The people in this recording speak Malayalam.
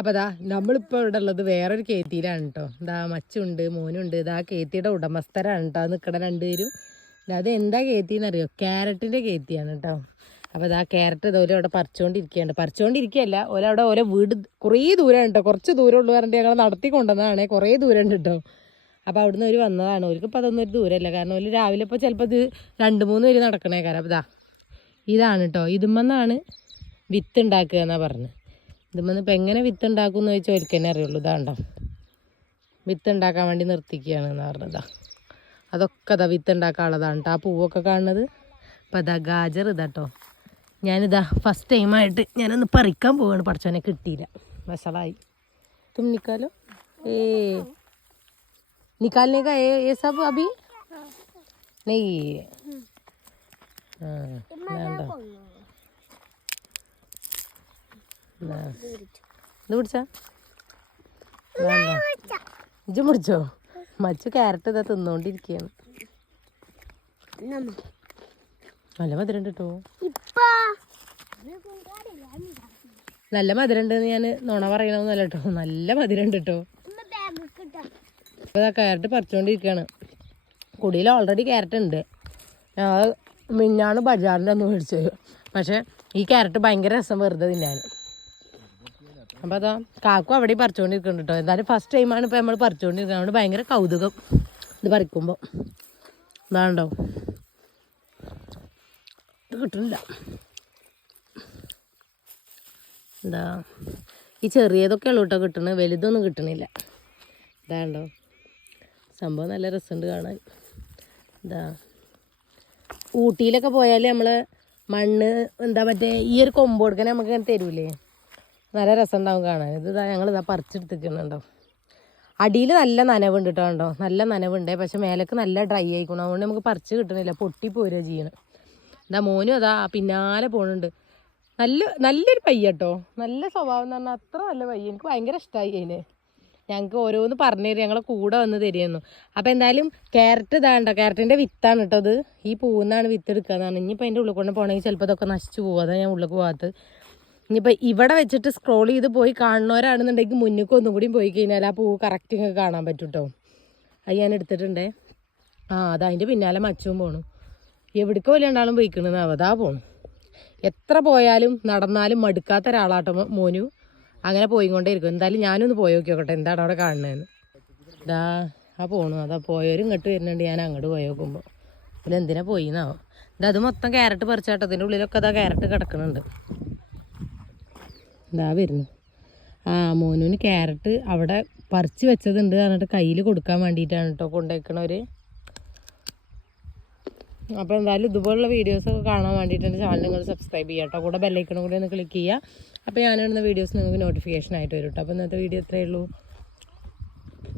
അപ്പോൾ ഇതാ നമ്മളിപ്പോൾ ഇവിടെ ഉള്ളത് വേറൊരു കേത്തിയിലാണ് കേട്ടോ. ഇതാ മച്ചുണ്ട്, മോനുണ്ട്. ഇതാ കേത്തിയുടെ ഉടമസ്ഥരാണ് കേട്ടോ നിൽക്കണ രണ്ടുപേരും. അത് എന്താ കേത്തിന്നറിയോ? ക്യാരറ്റിൻ്റെ കേത്തിയാണ് കേട്ടോ. അപ്പോൾ ഇതാ ക്യാരറ്റ് ഇതുപോലെ അവിടെ പറിച്ചുകൊണ്ടിരിക്കുകയല്ല, ഓരവിടെ ഓരോ വീട് കുറേ ദൂരമാണ് കേട്ടോ. കുറച്ച് ദൂരമുള്ളൂ പറഞ്ഞിട്ട് ഞങ്ങൾ നടത്തിക്കൊണ്ടുവന്നതാണ്. കുറേ ദൂരം ഉണ്ട് കേട്ടോ. അപ്പോൾ അവിടുന്ന് അവർ വന്നതാണ്. അവർക്കിപ്പോൾ അതൊന്നും ഒരു ദൂരമല്ല. കാരണം അവർ രാവിലെ ഇപ്പോൾ ചിലപ്പോൾ ഇത് 2-3 പേര് നടക്കണേ കാരണം. അപ്പോൾ ഇതാ ഇതാണ് കേട്ടോ. ഇതുമെന്നാണ് വിത്ത് ഉണ്ടാക്കുക എന്നാണ് പറഞ്ഞത്. ഇതുമെന്ന് ഇപ്പം എങ്ങനെ വിത്ത് ഉണ്ടാക്കും എന്ന് ചോദിച്ചാൽ ഒരിക്കൽ തന്നെ അറിയുള്ളൂ. ഇതാണ്ടോ വിത്ത് ഉണ്ടാക്കാൻ വേണ്ടി നിർത്തിക്കുകയാണെന്ന് പറഞ്ഞതാ. അതൊക്കെ അതാ വിത്ത് ഉണ്ടാക്കാനുള്ളതാണ് കേട്ടോ. ആ പൂവൊക്കെ കാണുന്നത്. അപ്പോൾ അതാ ഗാജർ ഇതാട്ടോ. ഞാനിതാ ഫസ്റ്റ് ടൈമായിട്ട് ഞാനൊന്ന് പറിക്കാൻ പോവുകയാണ്. പഠിച്ചവനെ കിട്ടിയില്ല, വശളായി. തും നിക്കാലോ निकालने का ये सब अभी नहीं ഇത് പിടിച്ചാ ഇജ്ജ് പിടിച്ചോ? മച്ചു ക്യാരറ്റ് ഇതാ തിന്നോണ്ടിരിക്കുകയാണ്. നല്ല മധുരം കേട്ടോ. നല്ല മധുരം ഉണ്ടെന്ന് ഞാൻ നുണ പറയണമെന്നല്ല കേട്ടോ. നല്ല മധുരം ഉണ്ട് കേട്ടോ. അപ്പോൾ ആ ക്യാരറ്റ് പറിച്ചുകൊണ്ടിരിക്കുകയാണ്. കുടിയിൽ ഓൾറെഡി ക്യാരറ്റ് ഉണ്ട്. മിന്നാണ് ബജാറിൻ്റെ ഒന്ന് മേടിച്ചത്. പക്ഷേ ഈ ക്യാരറ്റ് ഭയങ്കര രസം വെറുതെ തിന്നാൻ. അപ്പോൾ അതാ കാക്കും അവിടെ പറിച്ചുകൊണ്ടിരിക്കുന്നുണ്ട് കേട്ടോ. എന്തായാലും ഫസ്റ്റ് ടൈമാണ് ഇപ്പോൾ നമ്മൾ പറിച്ചുകൊണ്ടിരിക്കുന്നത്. അതുകൊണ്ട് ഭയങ്കര കൗതുകം ഇത് പറിക്കുമ്പോൾ. ഇതാണ്ടോ ഇത് കിട്ടുന്നില്ല. എന്താ ഈ ചെറിയതൊക്കെ ഉള്ളൂ കേട്ടോ കിട്ടണത്, വലുതൊന്നും കിട്ടണില്ല. ഇതാണ്ടോ സംഭവം നല്ല രസമുണ്ട് കാണാൻ. എന്താ ഊട്ടിയിലൊക്കെ പോയാൽ നമ്മൾ മണ്ണ് എന്താ മറ്റേ ഈ ഒരു കൊമ്പ് കൊടുക്കാൻ നമുക്ക് ഇങ്ങനെ തരൂലേ, നല്ല രസം ഉണ്ടാവും കാണാൻ. ഇതാ ഞങ്ങളിതാ പറിച്ചെടുത്തിട്ടുണ്ടോ. അടിയിൽ നല്ല നനവുണ്ട് കേട്ടോ. കണ്ടോ നല്ല നനവുണ്ട്. പക്ഷെ മേലേക്ക് നല്ല ഡ്രൈ ആയിക്കണം. അതുകൊണ്ട് നമുക്ക് പറിച്ച് കിട്ടണില്ല, പൊട്ടിപ്പോരുക ചെയ്യണം. എന്താ മോനും അതാ പിന്നാലെ പോണുണ്ട്. നല്ലൊരു പയ്യ കേട്ടോ. നല്ല സ്വഭാവം എന്ന് പറഞ്ഞാൽ അത്ര നല്ല പയ്യ. എനിക്ക് ഭയങ്കര ഇഷ്ടമായി അതിന്. ഞങ്ങൾക്ക് ഓരോന്ന് പറഞ്ഞു തരും, ഞങ്ങളെ കൂടെ വന്ന് തരുന്നു. അപ്പോൾ എന്തായാലും ക്യാരറ്റ് ഇതാണ്ടോ, ക്യാരറ്റിൻ്റെ വിത്താണ് കേട്ടോ ഇത്. ഈ പൂന്നാണ് വിത്ത് എടുക്കാന്നാണ്. ഇനിയിപ്പോൾ അതിൻ്റെ ഉള്ളിൽ കൊണ്ട് പോകണമെങ്കിൽ ചിലപ്പോൾ ഇതൊക്കെ നശിച്ചു പോകും. അതാണ് ഞാൻ ഉള്ളിൽ പോകാത്തത്. ഇനിയിപ്പോൾ ഇവിടെ വെച്ചിട്ട് സ്ക്രോൾ ചെയ്ത് പോയി കാണുന്നവരാണെന്നുണ്ടെങ്കിൽ മുന്നിലേക്ക് ഒന്നും കൂടി പോയി കഴിഞ്ഞാൽ ആ പൂവ് കറക്റ്റ് ഇങ്ങനെ കാണാൻ പറ്റും കേട്ടോ. അത് ഞാൻ എടുത്തിട്ടുണ്ടേ. അത് അതിൻ്റെ പിന്നാലെ മച്ചും പോകണം. എവിടേക്കോ വലിയ ഉണ്ടാളും പോയിക്കണെന്ന് അതാ പോകണം. എത്ര പോയാലും നടന്നാലും മടുക്കാത്ത ഒരാളാട്ടോ മോനു. അങ്ങനെ പോയിക്കൊണ്ടേയിരിക്കും. എന്തായാലും ഞാനൊന്ന് പോയി നോക്കിയോട്ടെ എന്താണ് അവിടെ കാണുന്നതെന്ന്. ഇതാ ആ പോണു. അതാ പോയവരും ഇങ്ങോട്ട് വരുന്നുണ്ട്. ഞാൻ അങ്ങോട്ട് പോയി നോക്കുമ്പോൾ ഇതിലെന്തിനാ പോയിന്നാവോ. അത് മൊത്തം ക്യാരറ്റ് പറിച്ചാട്ടോ. അതിൻ്റെ ഉള്ളിലൊക്കെ അതാ ക്യാരറ്റ് കിടക്കുന്നുണ്ട്. ഇതാ വരുന്നു. മോനുവിന് ക്യാരറ്റ് അവിടെ പറിച്ച് വെച്ചതുണ്ട് പറഞ്ഞിട്ട് കയ്യിൽ കൊടുക്കാൻ വേണ്ടിയിട്ടാണ് കേട്ടോ കൊണ്ടുവയ്ക്കണവർ. അപ്പോൾ എന്തായാലും ഇതുപോലുള്ള വീഡിയോസൊക്കെ കാണാൻ വേണ്ടിയിട്ട് എൻ്റെ ചാനൽ നിങ്ങൾ സബ്സ്ക്രൈബ് ചെയ്യുക കേട്ടോ. കൂടെ ബെല്ലൈക്കണും കൂടി ഒന്ന് ക്ലിക്ക് ചെയ്യുക. അപ്പോൾ ഞാനിടുന്ന വീഡിയോസ് നിങ്ങൾക്ക് നോട്ടിഫിക്കേഷൻ ആയിട്ട് വരും കേട്ടോ. അപ്പോൾ ഇന്നത്തെ വീഡിയോ ഇത്രയേ ഉള്ളൂ.